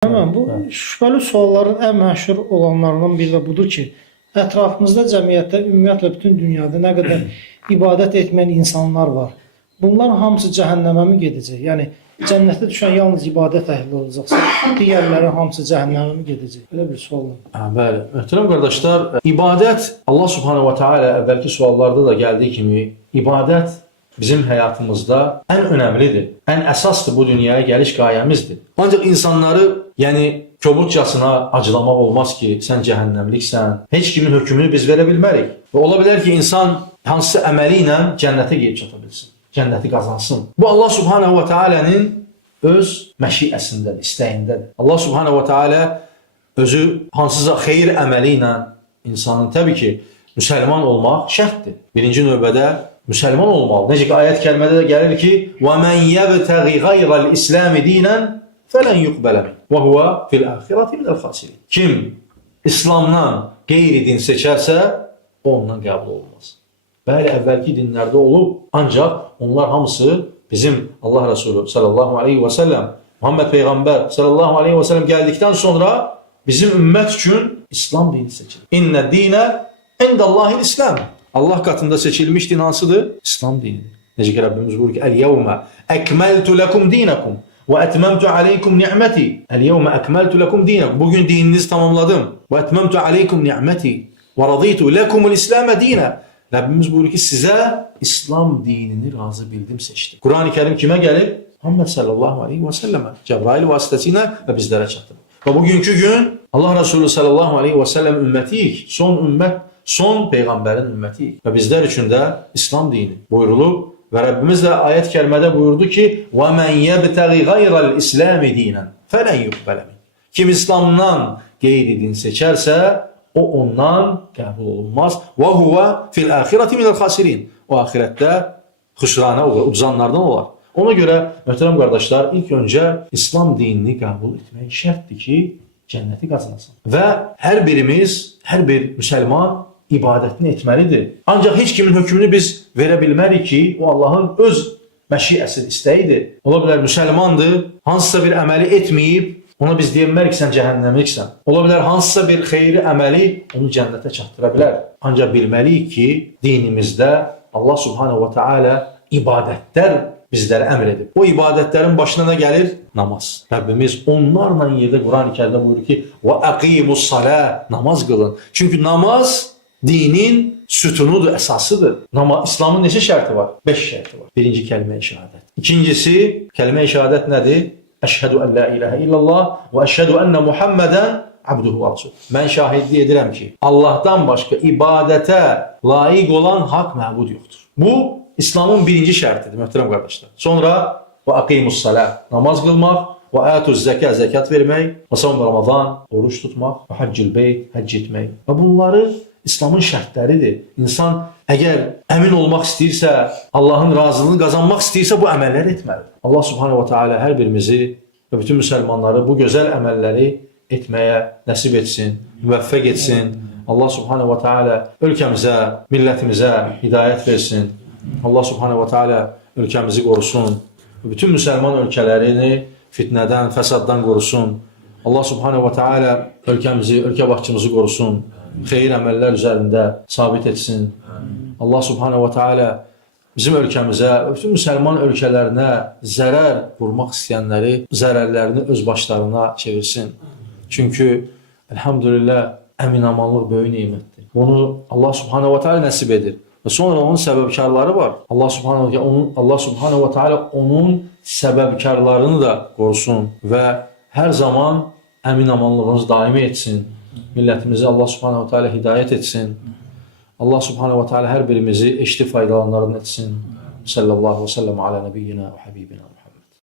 Tamam, bu şübhəli sualların ən məşhur olanlarından biri də budur ki, ətrafımızda, cəmiyyətdə, ümumiyyətlə bütün dünyada nə qədər ibadət etməyən insanlar var. Bunlar hamısı cəhənnəmə mi gedəcək? Yəni cənnətə düşən yalnız ibadət əhli olacaqsa, digərləri hamısı cəhənnəmə mi gedəcək? Belə bir sual var. Bəli, möhtərəm qardaşlar, ibadət Allah Subhanahu va Taala əvvəlki suallarda da gəldiyi kimi, ibadət bizim həyatımızda ən önəmlidir, ən əsasdır, bu dünyaya gəliş qayəmizdir. Ancaq insanları, yəni kobudcasına acılamaq olmaz ki, sən cəhənnəmliksən, heç kimin hökmünü biz verə bilmərik. Və ola bilər ki, insan hansısa əməli ilə cənnətə gedib çata bilsin, cənnəti qazansın. Bu Allah Subhanahu va Taala'nın öz məşiəsindədir, istəyindədir. Allah Subhanahu va Taala özü hansısa xeyir əməli ilə insanın təbii ki, müsəlman olmaq şərtdir. Birinci növbədə müsəlman olmalı. Necə ki, ayət kəlmədə də gəlir ki, وَمَنْ يَبْتَغِ غَيْرَ الْإِسْلَامِ دِينًا فَلَنْ يُقْبَلَ مِنْهُ وَهُوَ فِي الْآخِرَةِ مِنَ الْخَاسِرِينَ. Kim İslamdan qeyri din seçərsə, ondan qəbul olmaz. Bəli, əvvəlki dinlərdə olub, ancaq onlar hamısı bizim Allah Resulü sallallahu aleyhi ve sellem, Muhammed Peygamber sallallahu aleyhi ve sellem gəldikdən sonra bizim ümmət üçün İslam dini seçilir. İnnə dinə indəllahil İslam. Allah katında seçilmiş din hansıdır? İslam dinidir. Necə ki, Rabbimiz buyurur ki, "El-yevme ekmeltu lekum dinakum ve etmemtu aleykum ni'meti." El-yevme ekmeltu lekum dinakum. Bugün dininizi tamamladım. Ve etmemtu aleykum ni'meti ve raditu lekumul İslam'e dina. Rabbimiz buyurur ki, sizə İslam dinini razı bildim, seçtim. Kur'an-ı Kerim kime gelib? Muhammed sallallahu aleyhi ve selleme, Cebrail vasitəsilə və bizlərə çatır. Və bugünkü gün Allah Resulü sallallahu aleyhi ve sellem ümmətiyik, son ümmət, son peyğəmbərin ümmətiyik. Və bizlər üçün də İslam dini buyurulub və Rabbimiz də ayət kəlmədə buyurdu ki, وَمَنْ يَبْتَغِ غَيْرَ الْإِسْلَامِ دِينًا فَلَنْ يُقْبَلَ مِنْهُ. Kim İslamdan qeyri din seçərsə, o ondan qəbul olunmaz. وَهُوَ فِي الْآخِرَةِ مِنَ الْخَاسِرِينَ. O ahirətdə xüsrana olur, uduzanlardan olar. Ona görə, möhtərəm qardaşlar, ilk öncə İslam dinini qəbul etmək şərtdir ki, cənnəti qazanasın. Və hər birimiz, hər bir müsəlman ibadətini etməlidir. Ancaq heç kimin hökmünü biz verə bilmərik ki, o Allahın öz məşiəsidir, istəyidir. Ola bilər müsəlmandır, hansısa bir əməli etməyib, ona biz deyə bilmərik sən cəhənnəmliksən. Ola bilər hansısa bir xeyri əməli onu cənnətə çatdıra bilər. Ancaq bilməliyik ki, dinimizdə Allah Subhanahu wa Taala ibadətlər bizlərə əmr edib. O ibadətlərin başına nə gəlir? Namaz. Rəbbimiz onlarla yerdə Quran-ı Kərimdə buyurur ki, وَأَقِيمُ الصَّلَاةِ. Namaz qılın. Çünki namaz dinin sütunudur, əsasıdır. İslamın neçə şərti var? 5 şərti var. Birinci kəlmə-i şəhadət. İkincisi, kəlmə-i şəhadət nədir? Əşhədü ən la ilahə illallah və əşhədü ennə Muhammədən abduhu və rasul. Mən şahidlik edirəm ki, Allahdan başqa ibadətə layiq olan haqq məbud yoxdur. Bu, İslamın birinci şərtidir, möhtərəm qardaşlar. Sonra, və aqimus salat, namaz qılmaq, və ətuz zəkə, zəkat vermək, və savun Ramazan, oruç tutmaq, və həccül beyt, həcc etmək. Və bunları İslamın şərtləridir. İnsan əgər əmin olmaq istəyirsə, Allahın razılığını qazanmaq istəyirsə, bu əməlləri etməlidir. Allah Subhanahu wa Taala hər birimizi və bütün müsəlmanları bu gözəl əməlləri etməyə nəsib etsin, müvəffəq etsin. Allah Subhanahu wa Taala ölkəmizə, millətimizə hidayət versin. Allah Subhanahu wa Taala ölkəmizi qorusun. Bütün müsəlman ölkələrini fitnədən, fəsaddan qorusun. Allah Subhanahu wa Taala ölkəmizi, ölkə başçımızı qorusun. Xeyir əməllər üzərində sabit etsin. Allah Subhanahu wa Taala bizim ölkəmizə, bütün müsəlman ölkələrinə zərər vurmaq istəyənləri zərərlərini öz başlarına çevirsin. Çünki elhamdülillah əmin-amanlıq böyük nemətdir. Bunu Allah Subhanahu wa Taala nəsib edir. Və sonra onun səbəbkarları var. Allah Subhanahu wa Taala onun səbəbkarlarını da qorusun və hər zaman əmin-amanlığınızı daimi etsin. Millətimizi Allah Subhanahu wa Taala hidayət etsin. Allah Subhanahu wa Taala hər birimizi eşitib faydalanlarını etsin. Sallallahu aleyhi ve sellem ala nebiyyina və habibina.